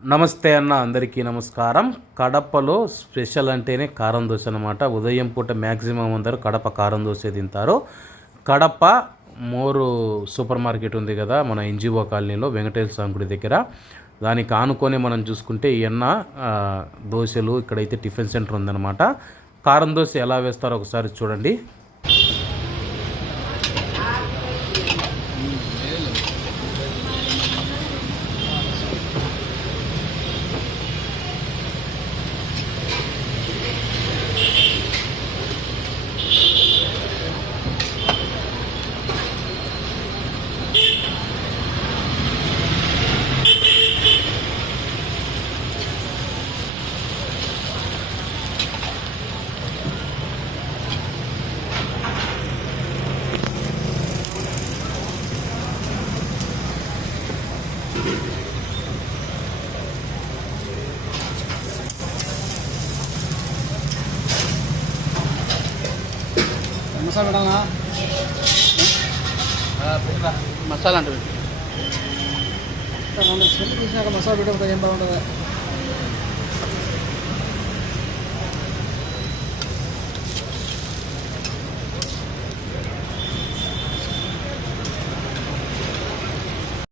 నమస్తే అన్న, అందరికీ నమస్కారం. కడపలో స్పెషల్ అంటేనే కారం దోశ అనమాట. ఉదయం పూట మ్యాక్సిమం అందరూ కడప కారం దోశ తింటారు. కడప మోరు సూపర్ మార్కెట్ ఉంది కదా మన ఎన్జిఓ కాలనీలో వెంకటేశ్వర స్వామి గుడి దగ్గర. దానికి ఆనుకొని మనం చూసుకుంటే ఎన్న దోశలు, ఇక్కడైతే టిఫిన్ సెంటర్ ఉందన్నమాట. కారం దోశ ఎలా వేస్తారో ఒకసారి చూడండి. మసాలా మసాలా అంటే 2 స్పూన్లు తీసినాక మసాలా పెట్టకపోతే ఏం బాగుంటుంది.